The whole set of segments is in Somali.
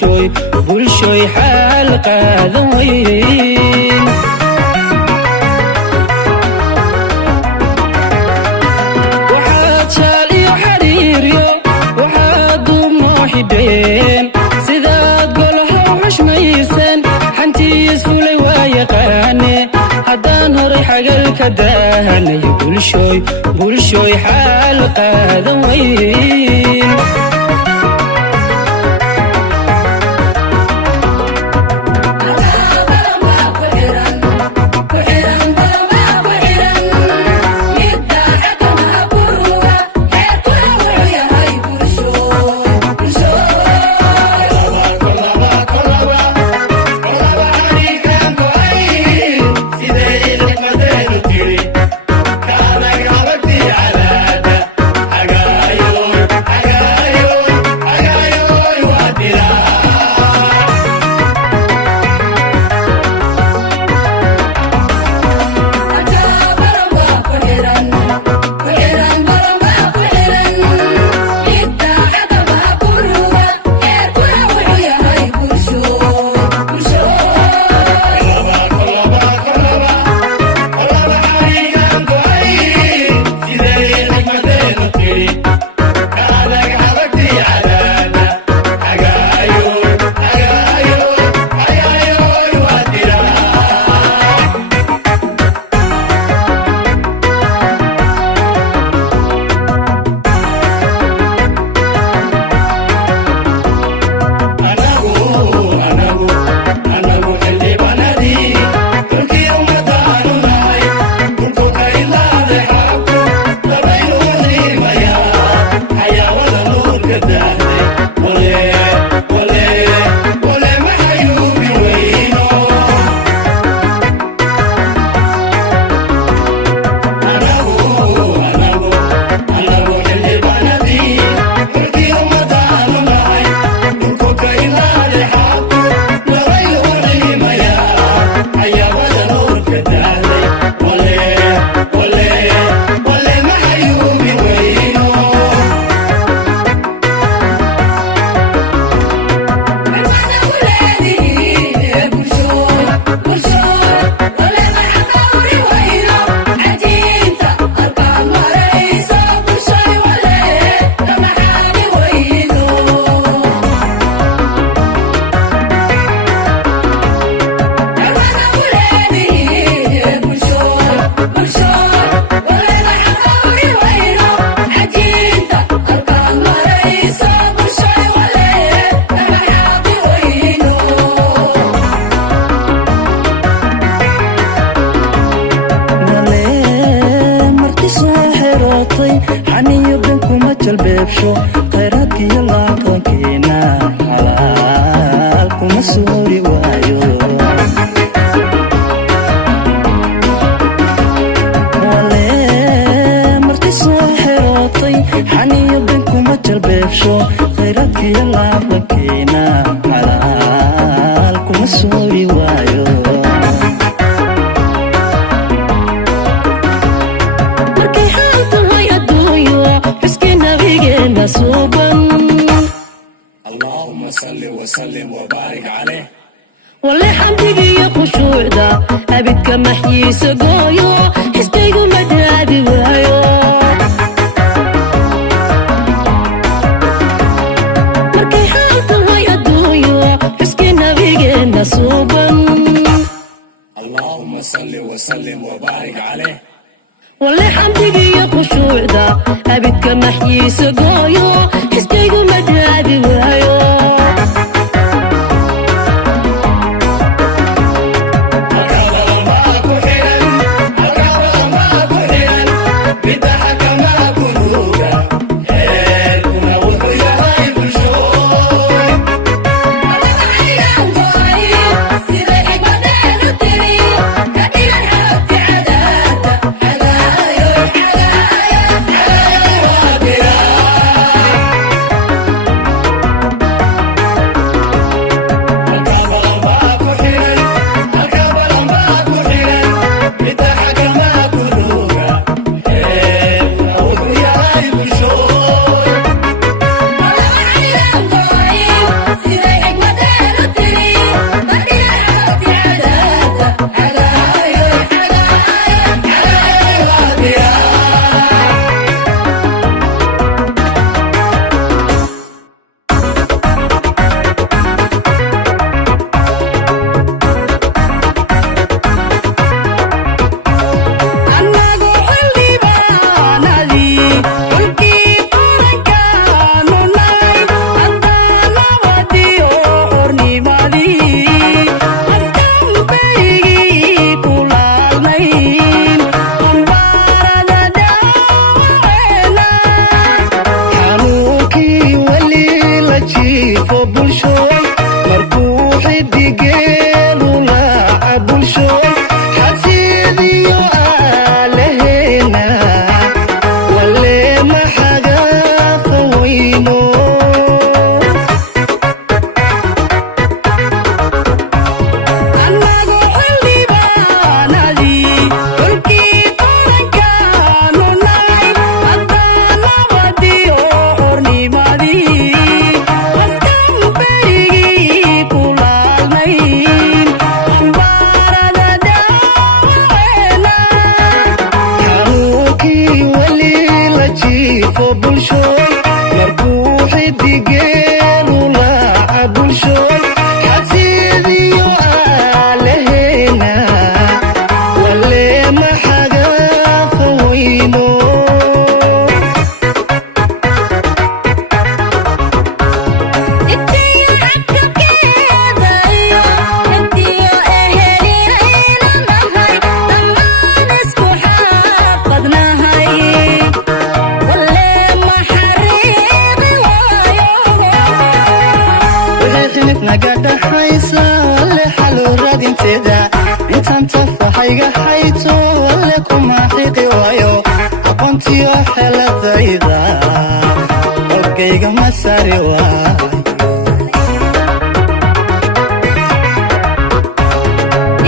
bulshoy xaal qaadan weyn waxaad jaal iyo xariiryo waxaad duubnoo xidheen sidaad golaha u xashmaysan xantiis fulay waa yaqaane haddaan horay xagal ka daahanayo bulshoy xaal qaadan weyn khayraadka iyo laaqankeena xalaal kuma suuri waayo wale marti soo xerootay xaniyo ben kuma jalbeebsho khayraadka iyo laaqankeena xalaal kuma suuri waayo اللهم صل وسلم وبارك عليه والله حمدي يا خشوع ده أبيك محيس قويو حسكيقو مدادي وهايو مركي حالته هاي الدويو حسكينا بيجينا صوبا اللهم صل وسلم وبارك عليه والله حمدي يا خشوع ده أبيك محيس قويو حسكيقو مدادي وهايو xidigeenu laaca bulshooy xasiidiyo aalaheena wale maxagafa weyno annagu xildhibaanadii dhulkii qarankaanu nahay haddaan nabadiyo xornimadii waskan berigii ku laalnayn ambaarada daaweena xanuunkii weli la jiifo bulshooy markuu xidigeenu laaca bulshooy xasiidiyo aalaheena wale maxagafa weyno intiyo cagabkeeda iyo intiyo eheliyayna nahay dhammaan isku xaafadnahay wale maxariiqi waayo wixii xinib naga dhaxaysa wale xalu raadinteeda intaan tafahayga hayto wale kuma xiqi waayo aqoontiyo xeeladayda qalbkayga ma saari waayo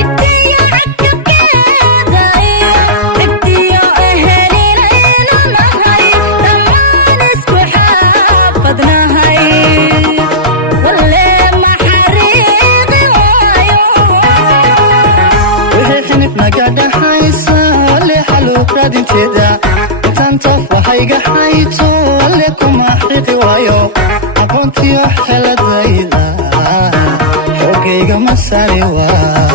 intiyo cagabkeeda iyo intiyo eheliyayna nahay dhammaan isku xaafadnahay wale maxariiqi waayo wixii xinib naga dhaxaysa wale xalu raadinteeda intaan tafahayga hayto wale kuma xiqi waayo aqoontiyo xeeladayda xoogayga ma saari waayo